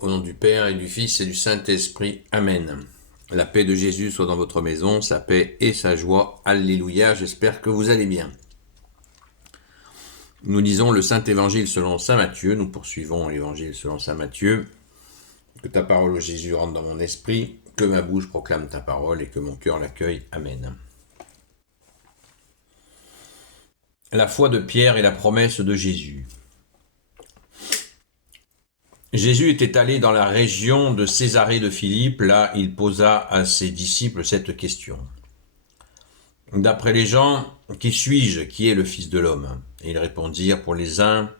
Au nom du Père et du Fils et du Saint-Esprit. Amen. La paix de Jésus soit dans votre maison, sa paix et sa joie. Alléluia, j'espère que vous allez bien. Nous lisons le Saint-Évangile selon Saint Matthieu, nous poursuivons l'Évangile selon Saint Matthieu. Que ta parole, ô Jésus, rentre dans mon esprit, que ma bouche proclame ta parole et que mon cœur l'accueille. Amen. La foi de Pierre et la promesse de Jésus. Jésus était allé dans la région de Césarée de Philippe. Là, il posa à ses disciples cette question. D'après les gens, qui suis-je, qui est le Fils de l'homme? Et ils répondirent, pour les uns,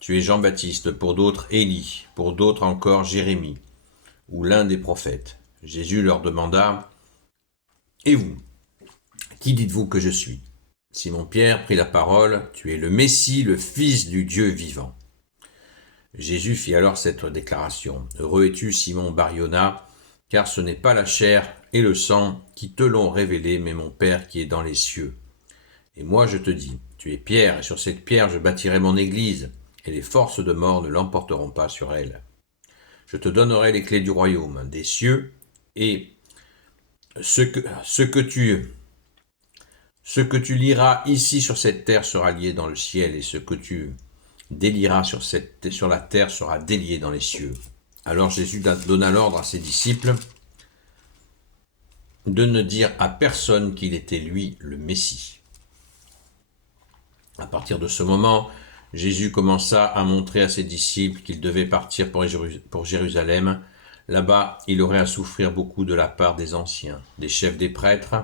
tu es Jean-Baptiste, pour d'autres, Élie, pour d'autres encore, Jérémie, ou l'un des prophètes. Jésus leur demanda, et vous, qui dites-vous que je suis? Simon-Pierre prit la parole, tu es le Messie, le Fils du Dieu vivant. Jésus fit alors cette déclaration. Heureux es-tu, Simon Bar-Yona, car ce n'est pas la chair et le sang qui te l'ont révélé, mais mon Père qui est dans les cieux. Et moi je te dis, tu es Pierre, et sur cette pierre je bâtirai mon église, et les forces de mort ne l'emporteront pas sur elle. Je te donnerai les clés du royaume des cieux, et ce que tu liras ici sur cette terre sera lié dans le ciel, et ce que tu délira sur la terre sera délié dans les cieux. Alors Jésus donna l'ordre à ses disciples de ne dire à personne qu'il était lui le Messie. À partir de ce moment, Jésus commença à montrer à ses disciples qu'il devait partir pour Jérusalem. Là-bas, il aurait à souffrir beaucoup de la part des anciens, des chefs des prêtres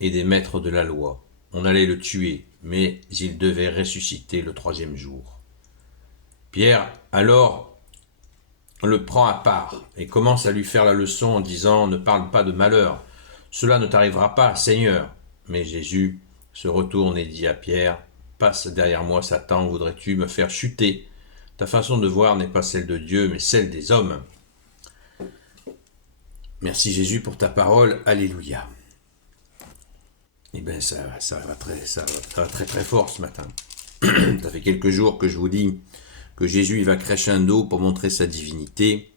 et des maîtres de la loi. On allait le tuer, mais il devait ressusciter le 3e jour. Pierre, alors, le prend à part et commence à lui faire la leçon en disant « Ne parle pas de malheur, cela ne t'arrivera pas, Seigneur !» Mais Jésus se retourne et dit à Pierre « Passe derrière moi, Satan, voudrais-tu me faire chuter? Ta façon de voir n'est pas celle de Dieu, mais celle des hommes. » Merci Jésus pour ta parole, Alléluia. Eh bien, ça va très très fort ce matin. Ça fait quelques jours que je vous dis que Jésus il va crescendo pour montrer sa divinité.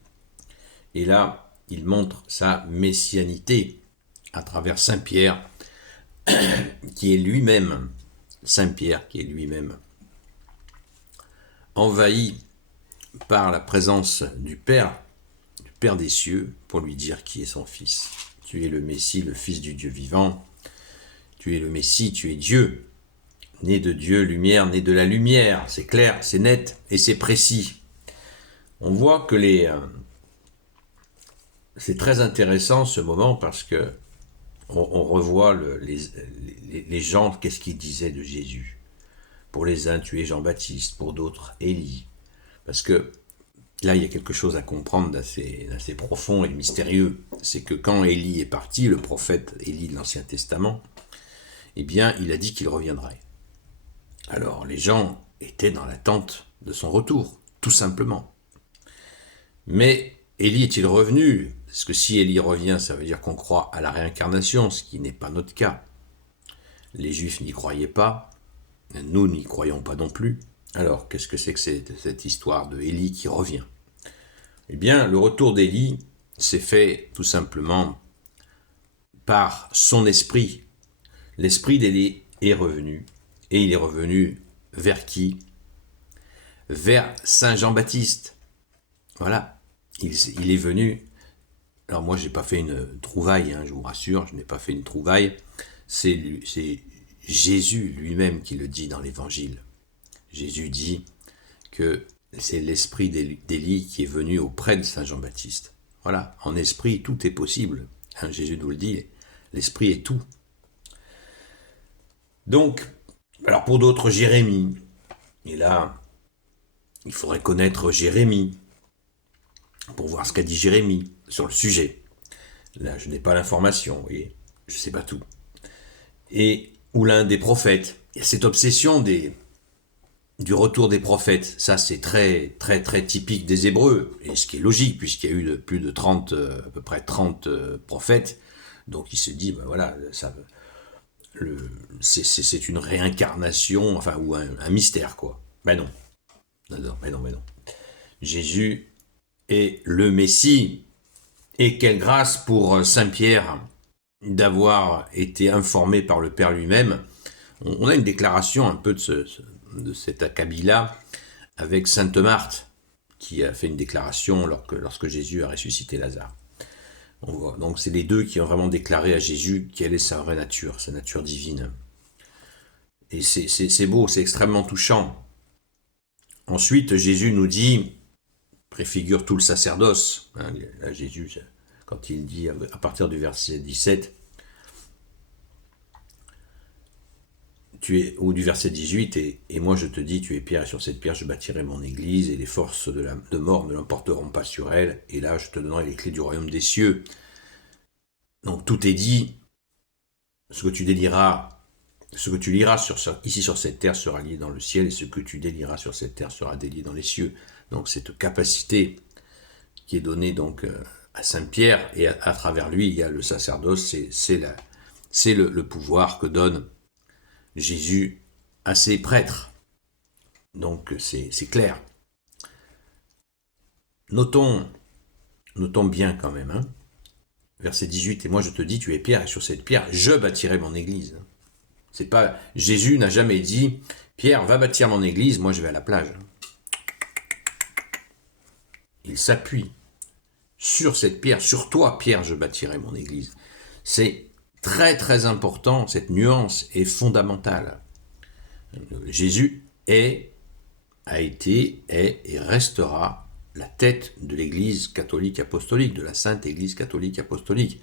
Et là, il montre sa messianité à travers Saint Pierre, qui est lui-même, Saint Pierre qui est lui-même envahi par la présence du Père des cieux, pour lui dire qui est son Fils. Tu es le Messie, le Fils du Dieu vivant. Tu es le Messie, tu es Dieu. Né de Dieu, lumière, né de la lumière. C'est clair, c'est net et c'est précis. On voit que c'est très intéressant ce moment parce que on revoit les gens, qu'est-ce qu'ils disaient de Jésus. Pour les uns, tu es Jean-Baptiste, pour d'autres, Élie. Parce que là, il y a quelque chose à comprendre d'assez profond et mystérieux. C'est que quand Élie est parti, le prophète Élie de l'Ancien Testament, eh bien, il a dit qu'il reviendrait. Alors, les gens étaient dans l'attente de son retour, tout simplement. Mais Élie est-il revenu? Parce que si Élie revient, ça veut dire qu'on croit à la réincarnation, ce qui n'est pas notre cas. Les Juifs n'y croyaient pas, nous n'y croyons pas non plus. Alors, qu'est-ce que c'est que cette histoire de Élie qui revient? Eh bien, le retour d'Élie s'est fait tout simplement par son esprit. L'esprit d'Élie est revenu, et il est revenu vers qui? Vers Saint Jean-Baptiste. Voilà, il est venu. Alors moi, j'ai pas fait une trouvaille, je vous rassure, je n'ai pas fait une trouvaille. C'est Jésus lui-même qui le dit dans l'Évangile. Jésus dit que c'est l'esprit d'Élie qui est venu auprès de Saint Jean-Baptiste. Voilà, en esprit, tout est possible. Jésus nous le dit, l'esprit est tout. Donc, alors pour d'autres, Jérémie. Et là, il faudrait connaître Jérémie pour voir ce qu'a dit Jérémie sur le sujet. Là, je n'ai pas l'information, vous voyez, je ne sais pas tout. Ou l'un des prophètes. Il y a cette obsession du retour des prophètes. Ça, c'est très, très, très typique des Hébreux, et ce qui est logique, puisqu'il y a eu plus de 30, à peu près 30 prophètes. Donc, il se dit, ben voilà, c'est une réincarnation, enfin, ou un mystère, quoi. Ben non. Mais non. Jésus est le Messie. Et quelle grâce pour Saint Pierre d'avoir été informé par le Père lui-même. On a une déclaration un peu de cet acabit-là avec Sainte Marthe, qui a fait une déclaration lorsque Jésus a ressuscité Lazare. Donc c'est les deux qui ont vraiment déclaré à Jésus quelle est sa vraie nature, sa nature divine. Et c'est beau, c'est extrêmement touchant. Ensuite, Jésus nous dit, préfigure tout le sacerdoce. Là, Jésus, quand il dit à partir du verset 17, ou du verset 18, et moi je te dis, tu es pierre, et sur cette pierre je bâtirai mon église, et les forces de mort ne l'emporteront pas sur elle, et là je te donnerai les clés du royaume des cieux. Donc tout est dit, ce que tu liras ici sur cette terre sera lié dans le ciel, et ce que tu délieras sur cette terre sera délié dans les cieux. Donc cette capacité qui est donnée donc à Saint Pierre, et à travers lui il y a le sacerdoce, c'est le pouvoir que donne Jésus à ses prêtres. Donc c'est clair. Notons bien quand même, hein. Verset 18, et moi je te dis, tu es pierre, et sur cette pierre, je bâtirai mon église. C'est pas, Jésus n'a jamais dit, Pierre, va bâtir mon église, moi je vais à la plage. Il s'appuie sur cette pierre, sur toi, Pierre, je bâtirai mon église. C'est très très important, cette nuance est fondamentale. Jésus a été, est et restera la tête de l'Église catholique apostolique, de la Sainte Église catholique apostolique.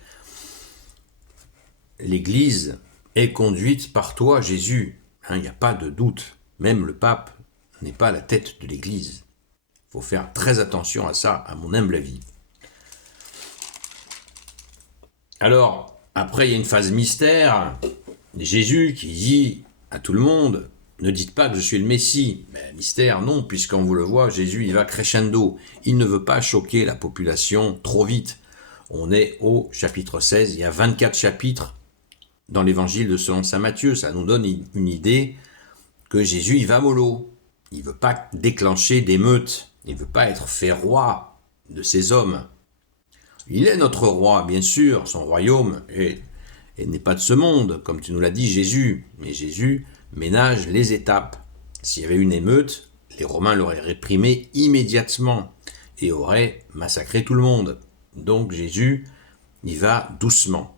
L'Église est conduite par toi, Jésus. Il n'y a pas de doute. Même le pape n'est pas la tête de l'Église. Il faut faire très attention à ça, à mon humble avis. Alors, après, il y a une phase mystère. Jésus qui dit à tout le monde, ne dites pas que je suis le Messie. Mais mystère, non, puisqu'on vous le voit, Jésus, il va crescendo. Il ne veut pas choquer la population trop vite. On est au chapitre 16, il y a 24 chapitres dans l'évangile de selon saint Matthieu. Ça nous donne une idée que Jésus, il va mollo. Il ne veut pas déclencher d'émeutes. Il ne veut pas être fait roi de ces hommes. Il est notre roi, bien sûr, son royaume n'est pas de ce monde, comme tu nous l'as dit, Jésus. Mais Jésus ménage les étapes. S'il y avait une émeute, les Romains l'auraient réprimé immédiatement et auraient massacré tout le monde. Donc Jésus, il va doucement.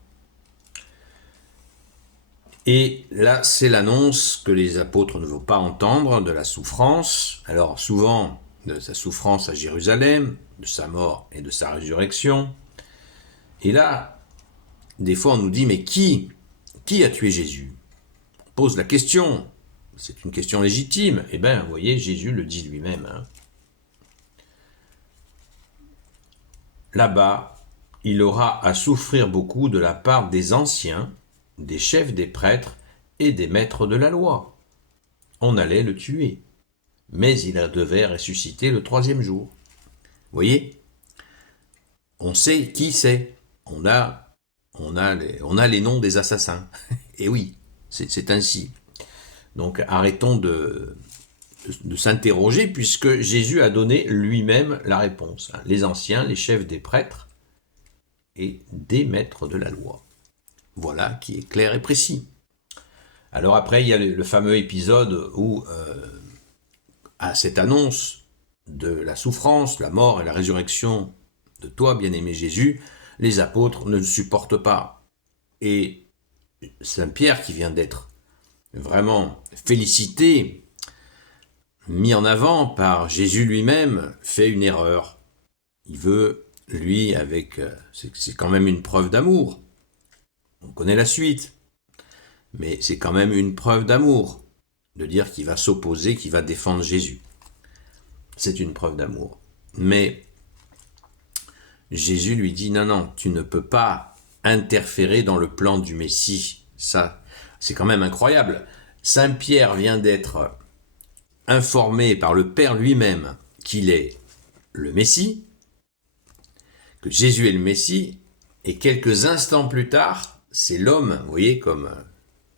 Et là, c'est l'annonce que les apôtres ne veulent pas entendre de la souffrance. Alors souvent, de sa souffrance à Jérusalem, de sa mort et de sa résurrection. Et là, des fois on nous dit, mais qui a tué Jésus? On pose la question, c'est une question légitime. Eh bien, vous voyez, Jésus le dit lui-même. Hein. Là-bas, il aura à souffrir beaucoup de la part des anciens, des chefs des prêtres et des maîtres de la loi. On allait le tuer, mais il devait ressusciter le 3e jour. Vous voyez, on sait qui c'est. On a les noms des assassins. Et oui, c'est ainsi. Donc arrêtons de s'interroger, puisque Jésus a donné lui-même la réponse. Les anciens, les chefs des prêtres et des maîtres de la loi. Voilà qui est clair et précis. Alors après, il y a le fameux épisode où, à cette annonce de la souffrance, la mort et la résurrection de toi, bien-aimé Jésus, les apôtres ne le supportent pas. Et Saint Pierre, qui vient d'être vraiment félicité, mis en avant par Jésus lui-même, fait une erreur. Il veut, lui, c'est quand même une preuve d'amour. On connaît la suite. Mais c'est quand même une preuve d'amour de dire qu'il va s'opposer, qu'il va défendre Jésus. C'est une preuve d'amour. Mais Jésus lui dit, non, tu ne peux pas interférer dans le plan du Messie. Ça, c'est quand même incroyable. Saint Pierre vient d'être informé par le Père lui-même qu'il est le Messie, que Jésus est le Messie, et quelques instants plus tard, c'est l'homme, vous voyez, comme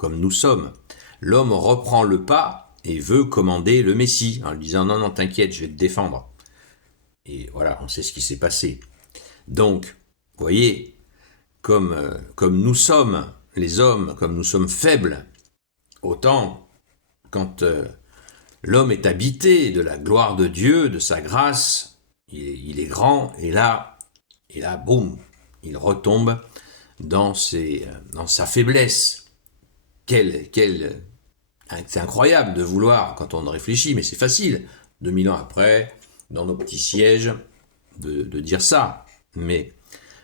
nous sommes. L'homme reprend le pas et veut commander le Messie, en lui disant, non, t'inquiète, je vais te défendre. Et voilà, on sait ce qui s'est passé. Donc, vous voyez, comme nous sommes, les hommes, comme nous sommes faibles, autant quand l'homme est habité de la gloire de Dieu, de sa grâce, il est grand, et là, boum, il retombe dans sa faiblesse. C'est incroyable de vouloir, quand on réfléchit, mais c'est facile, 2000 ans après, dans nos petits sièges, de dire ça. Mais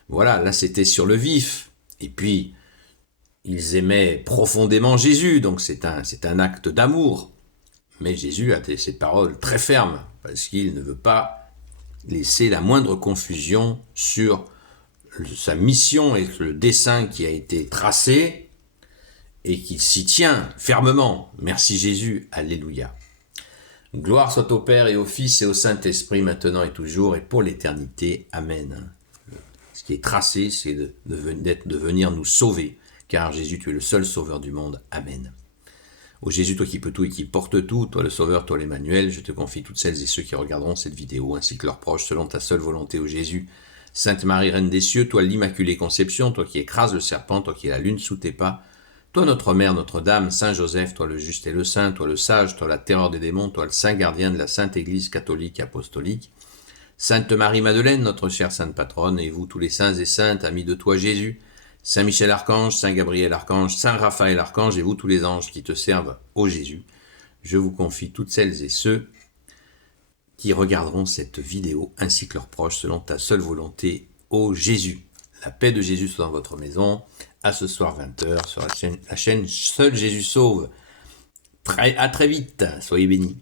voilà, là c'était sur le vif. Et puis, ils aimaient profondément Jésus, donc c'est un acte d'amour. Mais Jésus a cette parole très ferme, parce qu'il ne veut pas laisser la moindre confusion sur sa mission et le dessein qui a été tracé, et qu'il s'y tient fermement. Merci Jésus, alléluia. Gloire soit au Père et au Fils et au Saint-Esprit, maintenant et toujours, et pour l'éternité. Amen. Ce qui est tracé, c'est de venir nous sauver, car Jésus, tu es le seul sauveur du monde. Amen. Ô Jésus, toi qui peux tout et qui porte tout, toi le Sauveur, toi l'Emmanuel, je te confie toutes celles et ceux qui regarderont cette vidéo, ainsi que leurs proches, selon ta seule volonté, ô Jésus. Sainte Marie, Reine des cieux, toi l'Immaculée Conception, toi qui écrases le serpent, toi qui es la lune sous tes pas, toi notre Mère, Notre-Dame, Saint Joseph, toi le juste et le saint, toi le sage, toi la terreur des démons, toi le saint gardien de la Sainte Église catholique et apostolique, Sainte Marie-Madeleine, notre chère Sainte Patronne, et vous tous les saints et saintes, amis de toi Jésus, Saint Michel Archange, Saint Gabriel Archange, Saint Raphaël Archange, et vous tous les anges qui te servent, ô Jésus, je vous confie toutes celles et ceux qui regarderont cette vidéo, ainsi que leurs proches, selon ta seule volonté, ô Jésus. La paix de Jésus soit dans votre maison. À ce soir 20h sur la chaîne Seul Jésus Sauve. À très vite. Soyez bénis.